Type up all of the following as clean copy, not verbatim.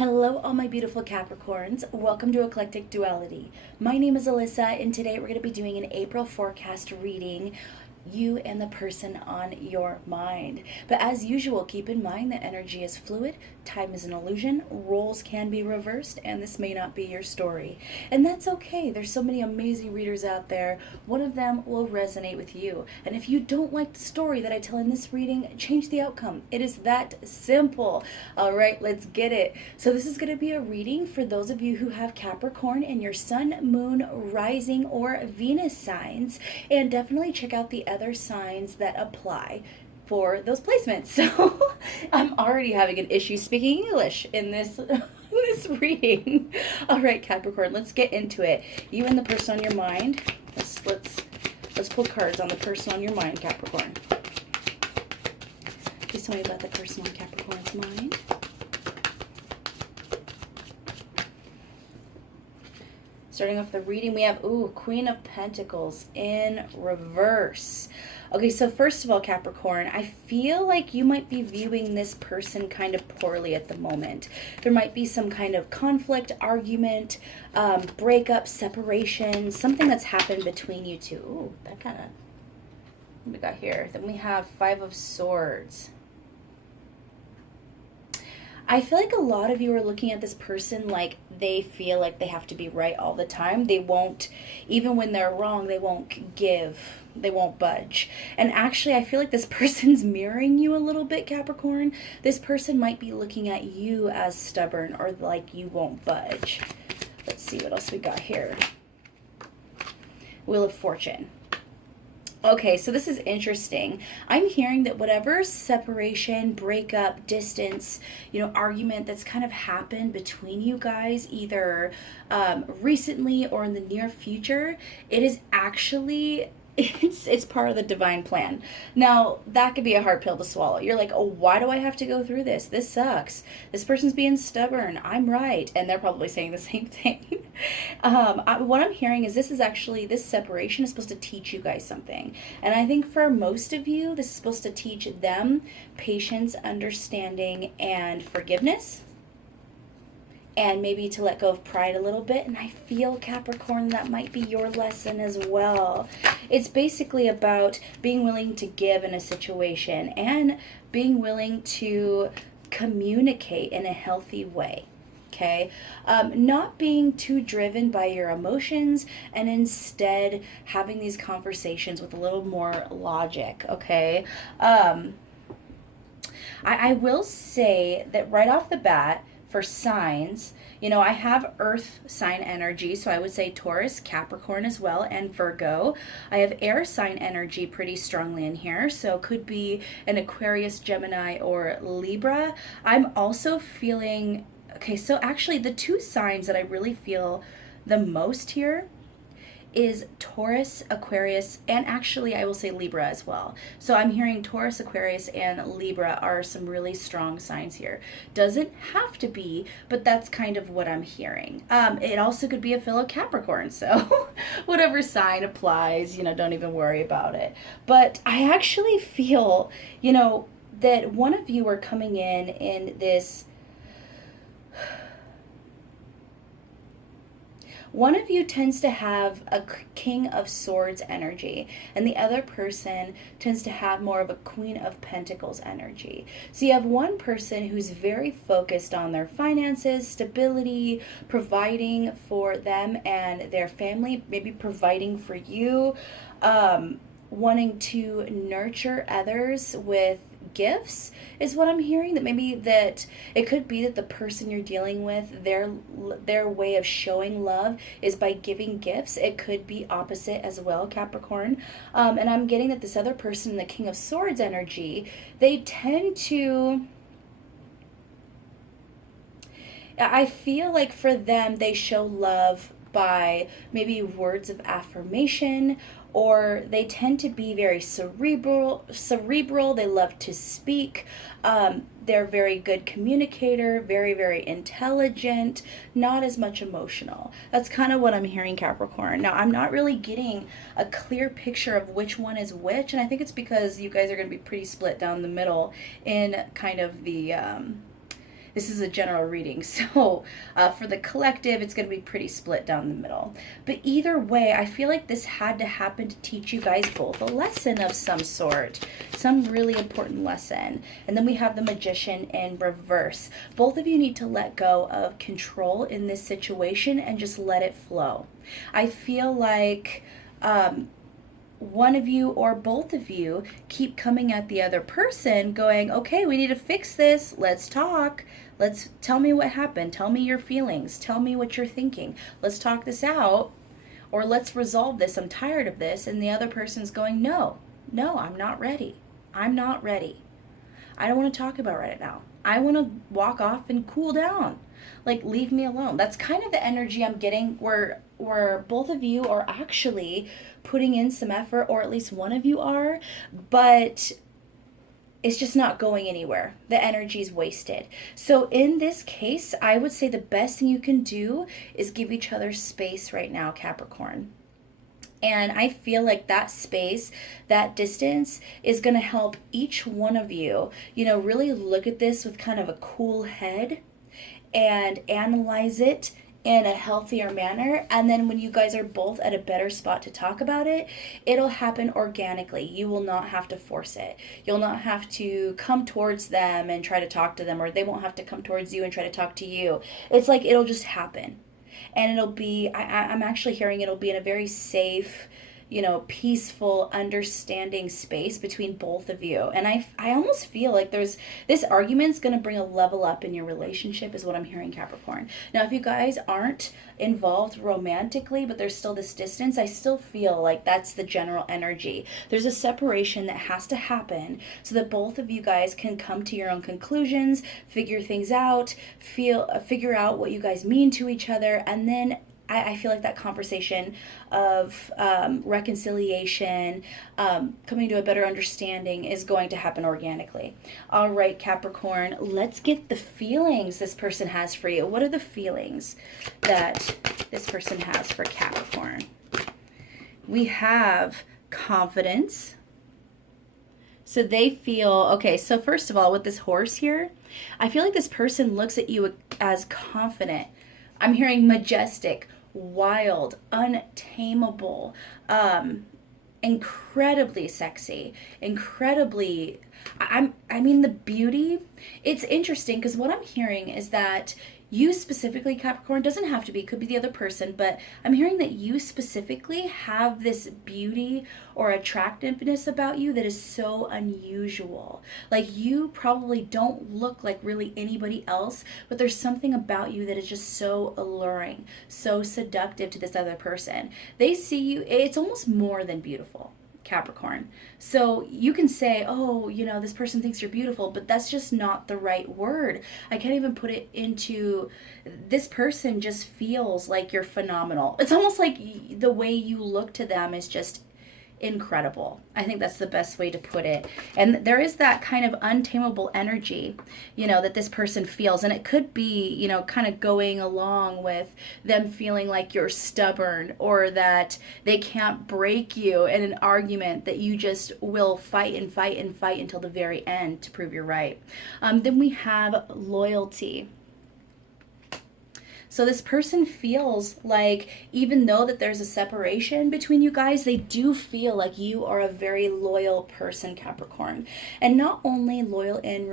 Hello, all my beautiful Capricorns. Welcome to Eclectic Duality. My name is Alyssa, and today we're going to be doing an April forecast reading. You and the person on your mind. But as usual, keep in mind that energy is fluid, time is an illusion, roles can be reversed, and this may not be your story. And that's okay. There's so many amazing readers out there. One of them will resonate with you. And if you don't like the story that I tell in this reading, change the outcome. It is that simple. All right, let's get it. So this is going to be a reading for those of you who have Capricorn in your sun, moon, rising, or Venus signs. And definitely check out the other signs that apply for those placements. So I'm already having an issue speaking English in this reading. All right, Capricorn, let's get into it. You and the person on your mind. Let's pull cards on the person on your mind, Capricorn. Please tell me about the person on Capricorn's mind. Starting off the reading, we have, Queen of Pentacles in reverse. Okay, so first of all, Capricorn, I feel like you might be viewing this person kind of poorly at the moment. There might be some kind of conflict, argument, breakup, separation, something that's happened between you two. Ooh, that kind of, what we got here? Then we have Five of Swords. I feel like a lot of you are looking at this person like they feel like they have to be right all the time. They won't, even when they're wrong, they won't give. They won't budge. And actually, I feel like this person's mirroring you a little bit, Capricorn. This person might be looking at you as stubborn or like you won't budge. Let's see what else we got here. Wheel of Fortune. Okay, so this is interesting. I'm hearing that whatever separation, breakup, distance, argument that's kind of happened between you guys, either recently or in the near future, it is actually it's part of the divine plan. Now, that could be a hard pill to swallow. You're like, oh, why do I have to go through this? This sucks. This person's being stubborn. I'm right. And they're probably saying the same thing. What I'm hearing is this separation is supposed to teach you guys something. And I think for most of you, this is supposed to teach them patience, understanding, and forgiveness. And maybe to let go of pride a little bit. And I feel, Capricorn, that might be your lesson as well. It's basically about being willing to give in a situation and being willing to communicate in a healthy way. Okay, not being too driven by your emotions and instead having these conversations with a little more logic. Okay, I will say that right off the bat, for signs, I have earth sign energy, so I would say Taurus, Capricorn as well, and Virgo. I have air sign energy pretty strongly in here, so could be an Aquarius, Gemini, or Libra. I'm also feeling, okay, so actually the two signs that I really feel the most here is Taurus, Aquarius, and actually I will say Libra as well. So I'm hearing Taurus, Aquarius, and Libra are some really strong signs here. Doesn't have to be, but that's kind of what I'm hearing. It also could be a fellow Capricorn, so whatever sign applies, don't even worry about it. But I actually feel, that one of you are coming in this. One of you tends to have a King of Swords energy, and the other person tends to have more of a Queen of Pentacles energy. So you have one person who's very focused on their finances, stability, providing for them and their family, maybe providing for you, wanting to nurture others with gifts is what I'm hearing. That maybe that it could be that the person you're dealing with, their way of showing love is by giving gifts. It could be opposite as well, Capricorn. And I'm getting that this other person, the King of Swords energy, they tend to, I feel like for them, they show love by maybe words of affirmation, or they tend to be very cerebral. They love to speak. They're very good communicator, very, very intelligent, not as much emotional. That's kind of what I'm hearing, Capricorn. Now, I'm not really getting a clear picture of which one is which, and I think it's because you guys are going to be pretty split down the middle in kind of the This is a general reading, so for the collective, it's going to be pretty split down the middle. But either way, I feel like this had to happen to teach you guys both a lesson of some sort, some really important lesson. And then we have the Magician in reverse. Both of you need to let go of control in this situation and just let it flow. I feel like one of you or both of you keep coming at the other person going, okay, we need to fix this. Let's talk. Let's tell me what happened. Tell me your feelings. Tell me what you're thinking. Let's talk this out, or let's resolve this. I'm tired of this. And the other person's going, no, I'm not ready. I'm not ready. I don't want to talk about it right now. I want to walk off and cool down. Like, leave me alone. That's kind of the energy I'm getting where both of you are actually putting in some effort, or at least one of you are, but it's just not going anywhere. The energy's wasted. So in this case, I would say the best thing you can do is give each other space right now, Capricorn. And I feel like that space, that distance is going to help each one of you, really look at this with kind of a cool head and analyze it in a healthier manner. And then when you guys are both at a better spot to talk about it, it'll happen organically. You will not have to force it. You'll not have to come towards them and try to talk to them, or they won't have to come towards you and try to talk to you. It's like it'll just happen. And it'll be, I'm actually hearing it'll be in a very safe, peaceful, understanding space between both of you. And I almost feel like this argument's going to bring a level up in your relationship is what I'm hearing, Capricorn. Now, if you guys aren't involved romantically, but there's still this distance, I still feel like that's the general energy. There's a separation that has to happen so that both of you guys can come to your own conclusions, figure things out, figure out what you guys mean to each other, and then I feel like that conversation of reconciliation, coming to a better understanding is going to happen organically. All right, Capricorn, let's get the feelings this person has for you. What are the feelings that this person has for Capricorn? We have confidence. So they feel, okay, so first of all, with this horse here, I feel like this person looks at you as confident. I'm hearing majestic, wild, untamable, incredibly sexy, incredibly, I mean the beauty. It's interesting because what I'm hearing is that you specifically, Capricorn, doesn't have to be, could be the other person, but I'm hearing that you specifically have this beauty or attractiveness about you that is so unusual. Like, you probably don't look like really anybody else, but there's something about you that is just so alluring, so seductive to this other person. They see you, it's almost more than beautiful, Capricorn. So you can say, oh, this person thinks you're beautiful, but that's just not the right word. I can't even put it into, this person just feels like you're phenomenal. It's almost like the way you look to them is just incredible. I think that's the best way to put it. And there is that kind of untamable energy, that this person feels. And it could be, kind of going along with them feeling like you're stubborn, or that they can't break you in an argument, that you just will fight and fight and fight until the very end to prove you're right. Then we have loyalty. So this person feels like, even though that there's a separation between you guys, they do feel like you are a very loyal person, Capricorn. And not only loyal in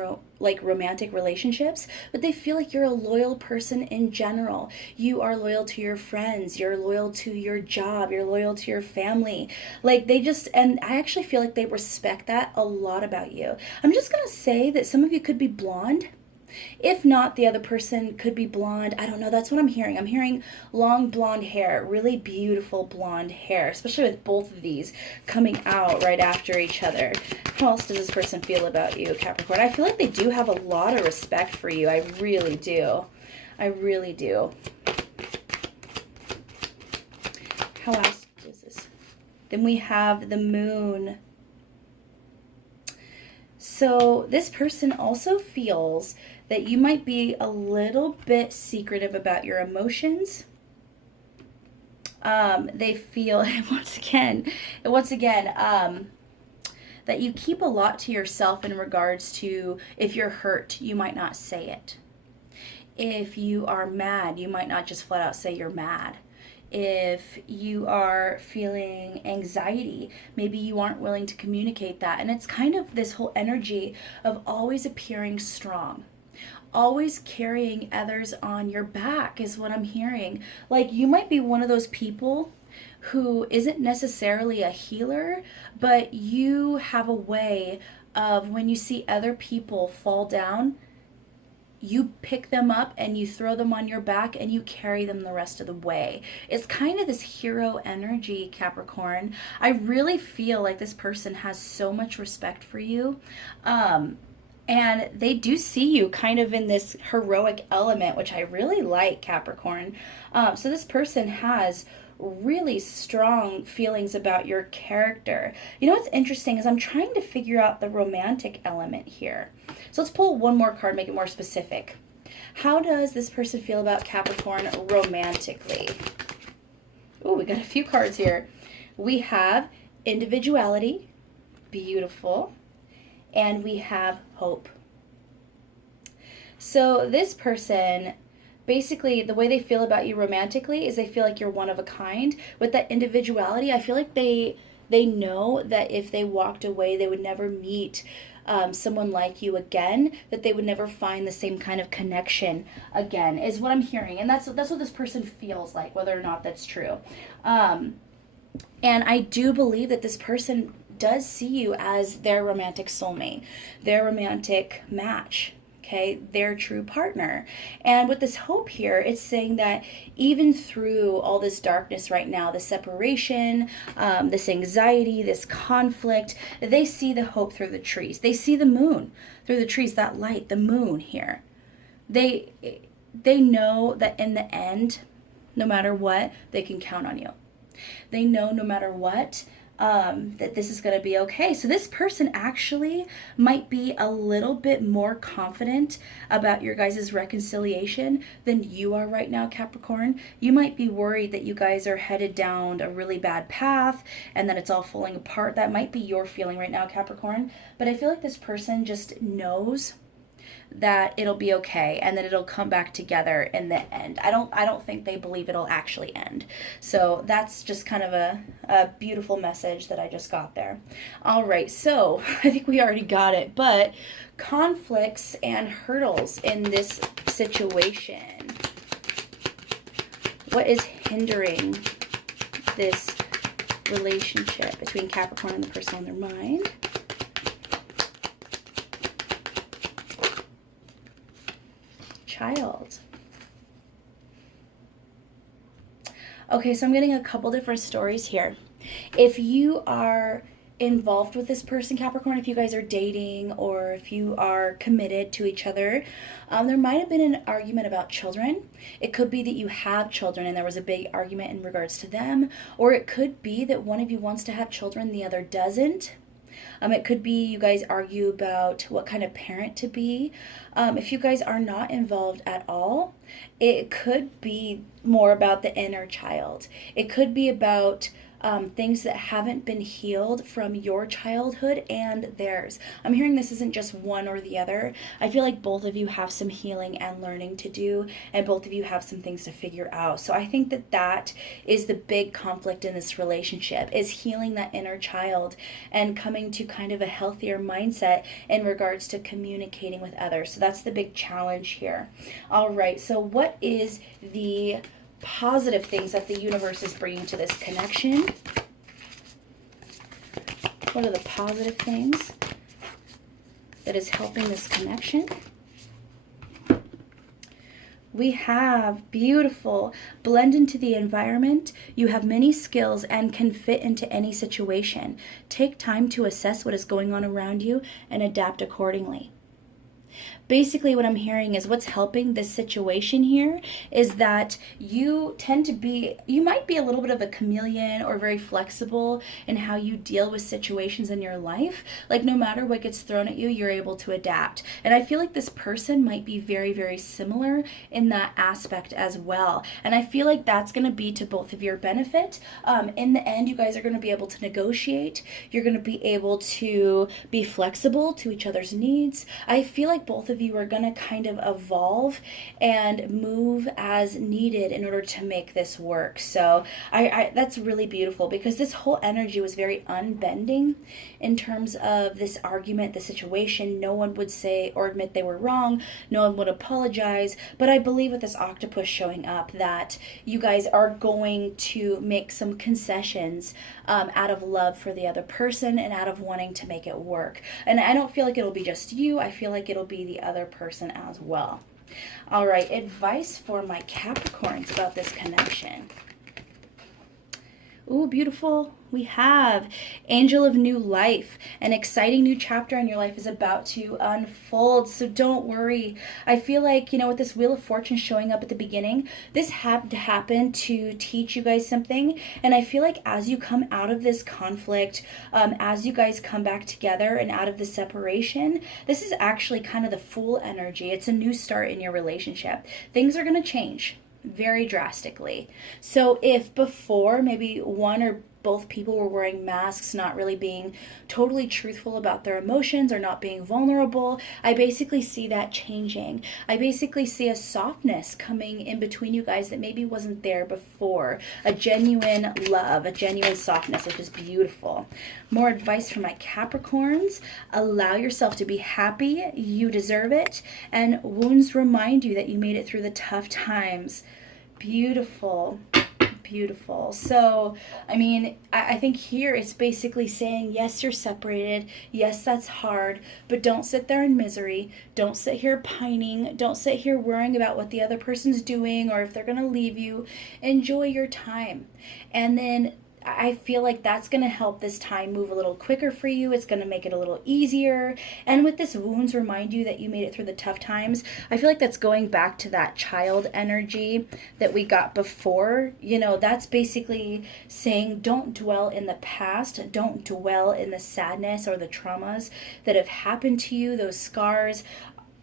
romantic relationships, but they feel like you're a loyal person in general. You are loyal to your friends, you're loyal to your job, you're loyal to your family. And I actually feel like they respect that a lot about you. I'm just going to say that some of you could be blonde. If not, the other person could be blonde. I don't know. That's what I'm hearing. I'm hearing long blonde hair, really beautiful blonde hair, especially with both of these coming out right after each other. How else does this person feel about you, Capricorn? I feel like they do have a lot of respect for you. I really do. I really do. How else is this? Then we have the moon. So this person also feels that you might be a little bit secretive about your emotions. They feel, once again, that you keep a lot to yourself in regards to, if you're hurt, you might not say it. If you are mad, you might not just flat out say you're mad. If you are feeling anxiety, maybe you aren't willing to communicate that. And it's kind of this whole energy of always appearing strong, always carrying others on your back is what I'm hearing. Like, you might be one of those people who isn't necessarily a healer, but you have a way of, when you see other people fall down, you pick them up and you throw them on your back and you carry them the rest of the way. It's kind of this hero energy, Capricorn. I really feel like this person has so much respect for you. And they do see you kind of in this heroic element, which I really like, Capricorn. So this person has really strong feelings about your character. You know what's interesting is I'm trying to figure out the romantic element here. So let's pull one more card, make it more specific. How does this person feel about Capricorn romantically? Oh, we got a few cards here. We have individuality, beautiful, and we have hope. So this person, basically, the way they feel about you romantically is they feel like you're one of a kind. With that individuality, I feel like they know that if they walked away, they would never meet someone like you again, that they would never find the same kind of connection again, is what I'm hearing. And that's what this person feels like, whether or not that's true. And I do believe that this person does see you as their romantic soulmate, their romantic match. Okay, their true partner. And with this hope here, it's saying that even through all this darkness right now, the separation, this anxiety, this conflict, they see the hope through the trees. They see the moon through the trees, that light, the moon here. They know that in the end, no matter what, they can count on you. They know no matter what, that this is going to be okay. So this person actually might be a little bit more confident about your guys' reconciliation than you are right now, Capricorn. You might be worried that you guys are headed down a really bad path and that it's all falling apart. That might be your feeling right now, Capricorn. But I feel like this person just knows that it'll be okay and that it'll come back together in the end. I don't think they believe it'll actually end. So that's just kind of a beautiful message that I just got there. All right, so I think we already got it, but conflicts and hurdles in this situation. What is hindering this relationship between Capricorn and the person on their mind? Child. Okay, so I'm getting a couple different stories here. If you are involved with this person, Capricorn, if you guys are dating or if you are committed to each other, there might have been an argument about children. It could be that you have children and there was a big argument in regards to them, or it could be that one of you wants to have children, the other doesn't. It could be you guys argue about what kind of parent to be. If you guys are not involved at all, it could be more about the inner child. It could be about things that haven't been healed from your childhood and theirs. I'm hearing this isn't just one or the other. I feel like both of you have some healing and learning to do, and both of you have some things to figure out. So I think that is the big conflict in this relationship, is healing that inner child and coming to kind of a healthier mindset in regards to communicating with others. So that's the big challenge here. All right, so what is the positive things that the universe is bringing to this connection? What are the positive things that is helping this connection? We have beautiful, blend into the environment. You have many skills and can fit into any situation. Take time to assess what is going on around you and adapt accordingly. Basically, what I'm hearing is what's helping this situation here is that you might be a little bit of a chameleon or very flexible in how you deal with situations in your life. Like, no matter what gets thrown at you, you're able to adapt. And I feel like this person might be very, very similar in that aspect as well. And I feel like that's going to be to both of your benefit. In the end, you guys are going to be able to negotiate. You're going to be able to be flexible to each other's needs. I feel like both of of you are going to kind of evolve and move as needed in order to make this work. So I that's really beautiful, because this whole energy was very unbending in terms of this argument, the situation. No one would say or admit they were wrong. No one would apologize. But I believe with this octopus showing up that you guys are going to make some concessions out of love for the other person and out of wanting to make it work. And I don't feel like it'll be just you. I feel like it'll be the other person as well. All right, advice for my Capricorns about this connection. Ooh, beautiful. We have Angel of New Life. An exciting new chapter in your life is about to unfold, so don't worry. I feel like, with this Wheel of Fortune showing up at the beginning, this had to happen to teach you guys something. And I feel like as you come out of this conflict, as you guys come back together and out of the separation, this is actually kind of the Fool energy. It's a new start in your relationship. Things are going to change very drastically. So if before maybe one or both people were wearing masks, not really being totally truthful about their emotions or not being vulnerable, I basically see that changing. I basically see a softness coming in between you guys that maybe wasn't there before. A genuine love, a genuine softness, which is beautiful. More advice for my Capricorns. Allow yourself to be happy. You deserve it. And wounds remind you that you made it through the tough times. Beautiful. Beautiful. So, I think here it's basically saying, yes, you're separated. Yes, that's hard, but don't sit there in misery. Don't sit here pining. Don't sit here worrying about what the other person's doing or if they're going to leave you. Enjoy your time. And then I feel like that's going to help this time move a little quicker for you. It's going to make it a little easier. And with this wounds remind you that you made it through the tough times, I feel like that's going back to that child energy that we got before. That's basically saying don't dwell in the past. Don't dwell in the sadness or the traumas that have happened to you, those scars.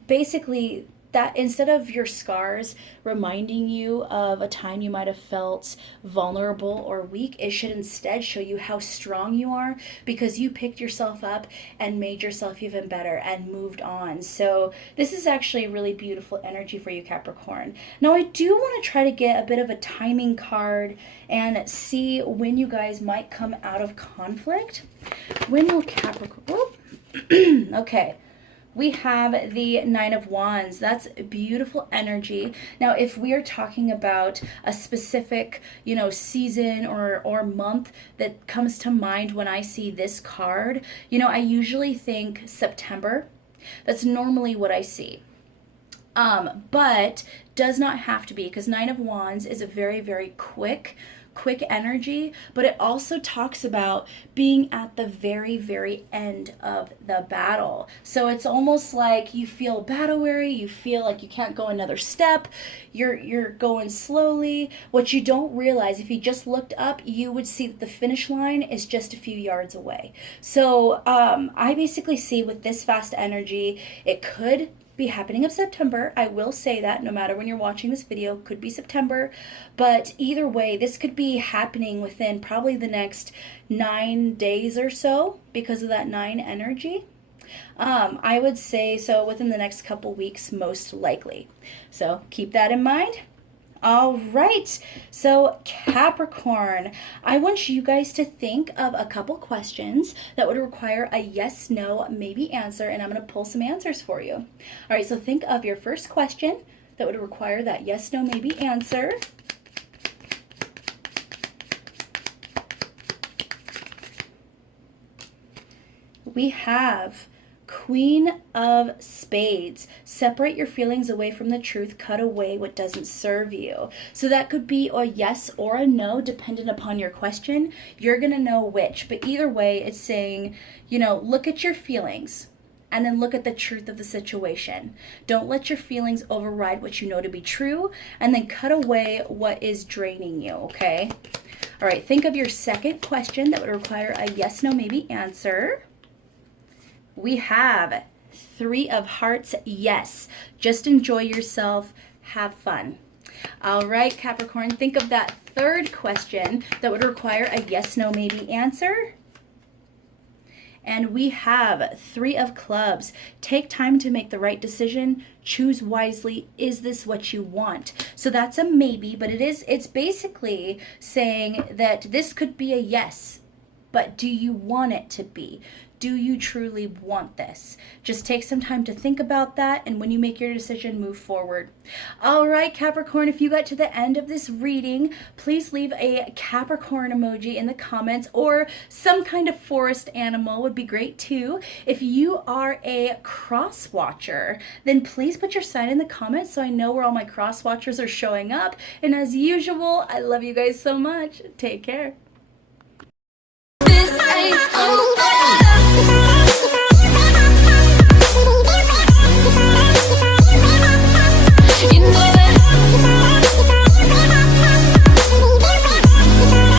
Basically, that instead of your scars reminding you of a time you might have felt vulnerable or weak, it should instead show you how strong you are because you picked yourself up and made yourself even better and moved on. So this is actually a really beautiful energy for you, Capricorn. Now, I do want to try to get a bit of a timing card and see when you guys might come out of conflict. When will Capricorn... Okay. We have the Nine of Wands. That's beautiful energy. Now, if we are talking about a specific, season or month that comes to mind when I see this card, I usually think September. That's normally what I see. But does not have to be, because Nine of Wands is a very, very quick energy, but it also talks about being at the very, very end of the battle. So it's almost like you feel battle weary, you feel like you can't go another step, you're going slowly. What you don't realize, if you just looked up, you would see that the finish line is just a few yards away. So I basically see with this fast energy, it could be happening in September. I will say that no matter when you're watching this video, could be September, but either way, this could be happening within probably the next 9 days or so because of that 9 energy. I would say so within the next couple weeks, most likely. So keep that in mind. All right, so Capricorn, I want you guys to think of a couple questions that would require a yes, no, maybe answer, and I'm going to pull some answers for you. All right, so think of your first question that would require that yes, no, maybe answer. We have Queen of Spades. Separate your feelings away from the truth. Cut away what doesn't serve you. So that could be a yes or a no, dependent upon your question. You're going to know which. But either way, it's saying, look at your feelings and then look at the truth of the situation. Don't let your feelings override what you know to be true, and then cut away what is draining you, okay? All right, think of your second question that would require a yes, no, maybe answer. We have Three of Hearts. Yes, just enjoy yourself, have fun. All right, Capricorn, think of that third question that would require a yes, no, maybe answer. And we have 3 of clubs. Take time to make the right decision. Choose wisely. Is this what you want? So that's a maybe, but it's basically saying that this could be a yes, but do you want it to be? Do you truly want this? Just take some time to think about that, and when you make your decision, move forward. All right, Capricorn, if you got to the end of this reading, please leave a Capricorn emoji in the comments, or some kind of forest animal would be great too. If you are a cross watcher, then please put your sign in the comments so I know where all my cross watchers are showing up. And as usual, I love you guys so much. Take care. This ain't over.